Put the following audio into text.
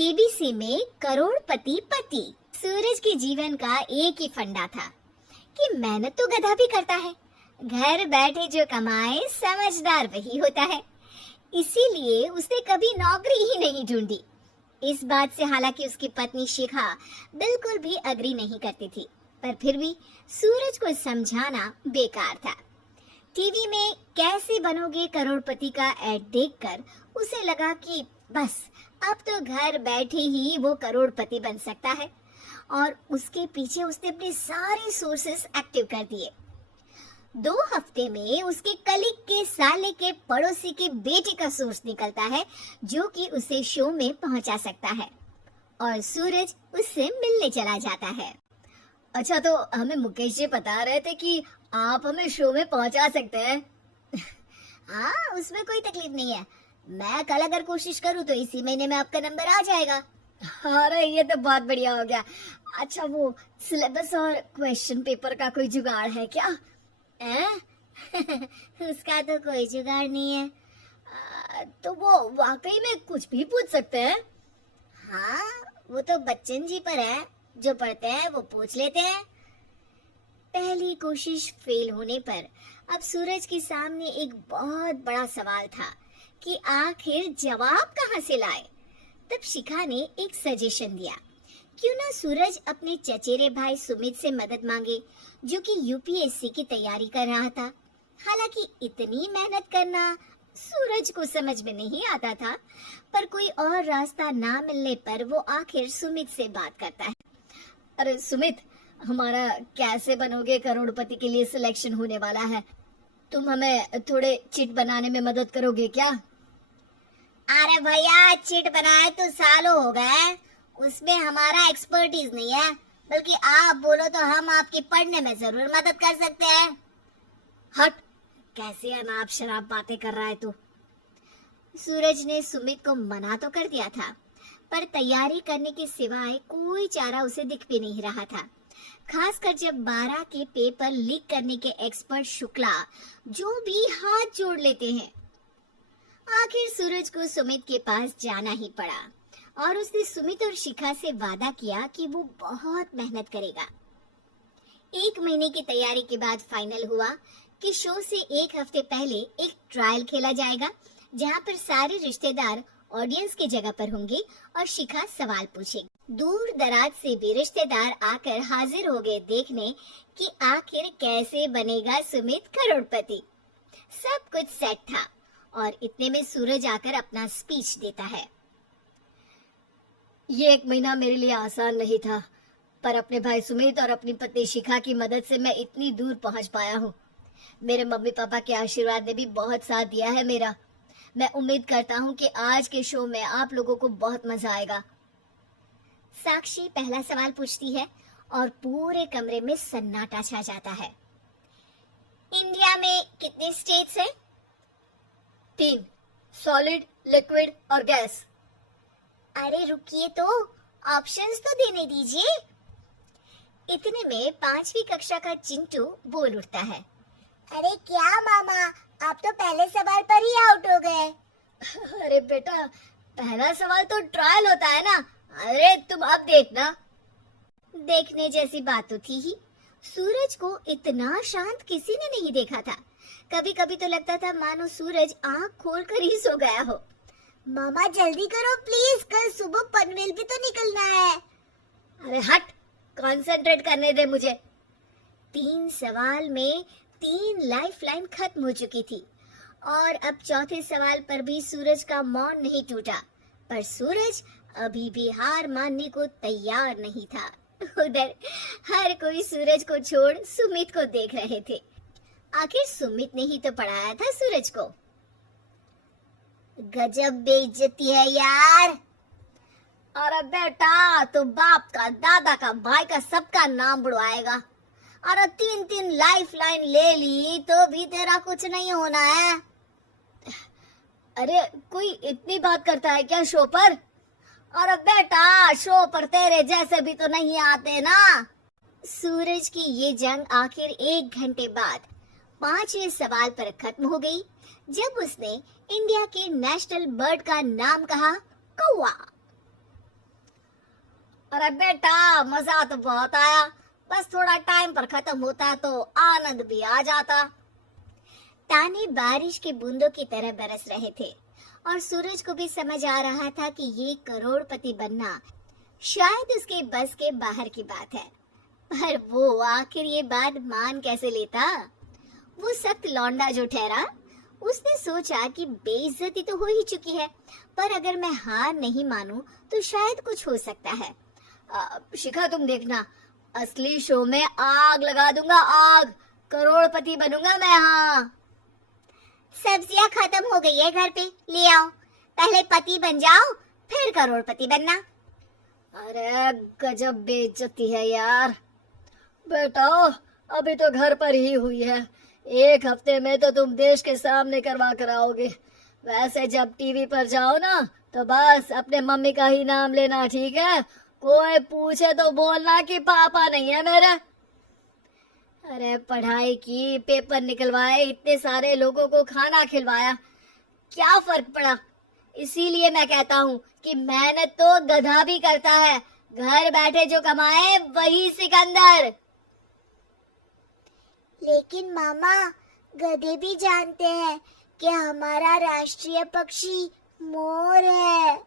KBC में करोड़पति पति। सूरज के जीवन का एक ही फंडा था कि मेहनत तो गधा भी करता है, घर बैठे जो कमाए समझदार वही होता है। इसीलिए उसने कभी नौकरी ही नहीं ढूंढी। इस बात से हालांकि उसकी पत्नी शिखा बिल्कुल भी अग्री नहीं करती थी, पर फिर भी सूरज को समझाना बेकार था। टीवी में कैसे बनोगे करोड़पति का ऐड देखकर उसे लगा कि बस अब तो घर बैठे ही वो करोड़पति बन सकता है, और उसके पीछे उसने अपने सारे सोर्सेस एक्टिव कर दिए। 2 हफ्ते में उसके कलीग के साले के पड़ोसी के बेटे का सोर्स निकलता है जो कि उसे शो में पहुंचा सकता है, और सूरज उससे मिलने चला जाता है। अच्छा, तो हमें मुकेश जी बता रहे थे कि आप हमें शो में पहुंचा सकते हैं। हाँ, उसमें कोई तकलीफ नहीं है। मैं कल अगर कोशिश करूँ तो इसी महीने में आपका नंबर आ जाएगा। अरे ये तो बहुत बढ़िया हो गया। अच्छा, वो सिलेबस और क्वेश्चन पेपर का कोई जुगाड़ है क्या? उसका तो कोई जुगाड़ नहीं है। तो वो वाकई में कुछ भी पूछ सकते हैं? हाँ, वो तो बच्चन जी पर है, जो पढ़ते हैं वो पूछ लेते हैं। पहली कोशिश फेल होने पर अब सूरज के सामने एक बहुत बड़ा सवाल था कि आखिर जवाब कहाँ से लाए। तब शिखा ने एक सजेशन दिया, क्यों ना सूरज अपने चचेरे भाई सुमित से मदद मांगे, जो कि यूपीएससी की तैयारी कर रहा था। हालांकि इतनी मेहनत करना सूरज को समझ में नहीं आता था, पर कोई और रास्ता ना मिलने पर वो आखिर सुमित से बात करता है। अरे सुमित, हमारा कैसे बनोगे करोड़पति के लिए सिलेक्शन होने वाला है, तुम हमें थोड़े चिट बनाने में मदद करोगे क्या? अरे भैया, चिट बनाए तो सालों हो गए, उसमें हमारा एक्सपर्टीज नहीं है, बल्कि आप बोलो तो हम आपकी पढ़ने में जरूर मदद कर सकते हैं। हट, कैसे अनाप शराब बातें कर रहा है तू? सूरज ने सुमित को मना तो कर दिया था, पर तैयारी करने के सिवाय कोई चारा उसे दिख भी नहीं रहा था। खासकर जब 12 के पेपर लीक करने के एक्सपर्ट शुक्ला जो भी हाथ जोड़ लेते हैं। आखिर सूरज को सुमित के पास जाना ही पड़ा, और उसने सुमित और शिखा से वादा किया कि वो बहुत मेहनत करेगा। 1 महीने की तैयारी के बाद फाइनल हुआ कि शो से 1 हफ्ते पहले एक ट्रायल खेला जाएगा, जहां पर सारे रिश्तेदार ऑडियंस की जगह पर होंगे और शिखा सवाल पूछेगी। दूर दराज से भी रिश्तेदार आकर हाजिर हो गए देखने कि आखिर कैसे बनेगा सुमित करोड़पति। सब कुछ सेट था, और इतने में सूरज आकर अपना स्पीच देता है। ये 1 महीना मेरे लिए आसान नहीं था, पर अपने भाई सुमित और अपनी पत्नी शिखा की मदद से मैं इतनी दूर पहुंच पाया हूँ। मेरे मम्मी पापा के आशीर्वाद ने भी बहुत साथ दिया है मेरा। मैं उम्मीद करता हूँ कि आज के शो में आप लोगों को बहुत मजा आएगा। साक्षी पहला सवाल पूछती है और पूरे कमरे में सन्नाटा छा जाता है। इंडिया में कितने स्टेट्स हैं? 3, सॉलिड, लिक्विड और गैस। अरे रुकिए, तो ऑप्शंस तो देने दीजिए। इतने में 5वीं कक्षा का चिंटू बोल उठता है। अरे क्या मामा, आप तो पहले सवाल पर ही आउट हो गए। अरे बेटा, पहला सवाल तो ट्रायल होता है ना। अरे तुम अब देखना। देखने जैसी बात तो थी ही। सूरज को इतना शांत किसी ने नहीं देखा था। कभी कभी तो लगता था मानो सूरज आंख खोलकर ही सो गया हो। मामा जल्दी करो प्लीज, कल सुबह पनवेल भी तो निकलना है। अरे हट, कंसंट्रेट करने दे मुझे। 3 सवाल में 3 लाइफलाइन खत्म हो चुकी थी, और अब चौथे सवाल पर भी सूरज का मौन नहीं टूटा। पर सूरज अभी भी हार मानने को तैयार नहीं था। उधर हर कोई सूरज को छोड़ सुमित को देख रहे थे। आखिर सुमित ने ही तो पढ़ाया था सूरज को। गजब बेइज्जती है यार। अरे बेटा, तो बाप का, दादा का, भाई का, सबका नाम बुड़वाएगा। अरे 3 लाइफ लाइन ले ली तो भी तेरा कुछ नहीं होना है। अरे कोई इतनी बात करता है क्या शो पर? अरे बेटा, शो पर तेरे जैसे भी तो नहीं आते ना। सूरज की ये जंग आखिर 1 घंटे बाद 5वें सवाल पर खत्म हो गई, जब उसने इंडिया के नेशनल बर्ड का नाम कहा, कौवा। अरे बेटा, मजा तो बहुत आया, बस थोड़ा टाइम पर खत्म होता तो आनंद भी आ जाता। ताने बारिश की बूंदों की तरह बरस रहे थे और सूरज को भी समझ आ रहा था कि ये करोड़पति बनना शायद उसके बस के बाहर की बात है। पर वो आखिर ये बात मान कैसे लेता? वो सख्त लौंडा जो ठहरा, उसने सोचा कि बेइज्जती तो हो ही चुकी है, पर अगर मैं हार नहीं मानूं तो शायद कुछ हो सकता है। शिखा, तुम देखना, असली शो में आग लगा दूंगा, आग, करोड़पति बनूंगा मैं। हाँ, सब्जियां खत्म हो गई है घर पे, ले आओ। पहले पति बन जाओ, फिर करोड़पति बनना। अरे गजब बेइज्जती है यार। बेटा, अभी तो घर पर ही हुई है, 1 हफ्ते में तो तुम देश के सामने करवा कर आओगे। वैसे जब टीवी पर जाओ ना, तो बस अपने मम्मी का ही नाम लेना, ठीक है? कोई पूछे तो बोलना कि पापा नहीं है मेरे। अरे पढ़ाई की, पेपर निकलवाए, इतने सारे लोगों को खाना खिलवाया, क्या फर्क पड़ा? इसीलिए मैं कहता हूँ कि मेहनत तो गधा भी करता है, घर बैठे जो कमाए वही सिकंदर। लेकिन मामा, गधे भी जानते हैं कि हमारा राष्ट्रीय पक्षी मोर है।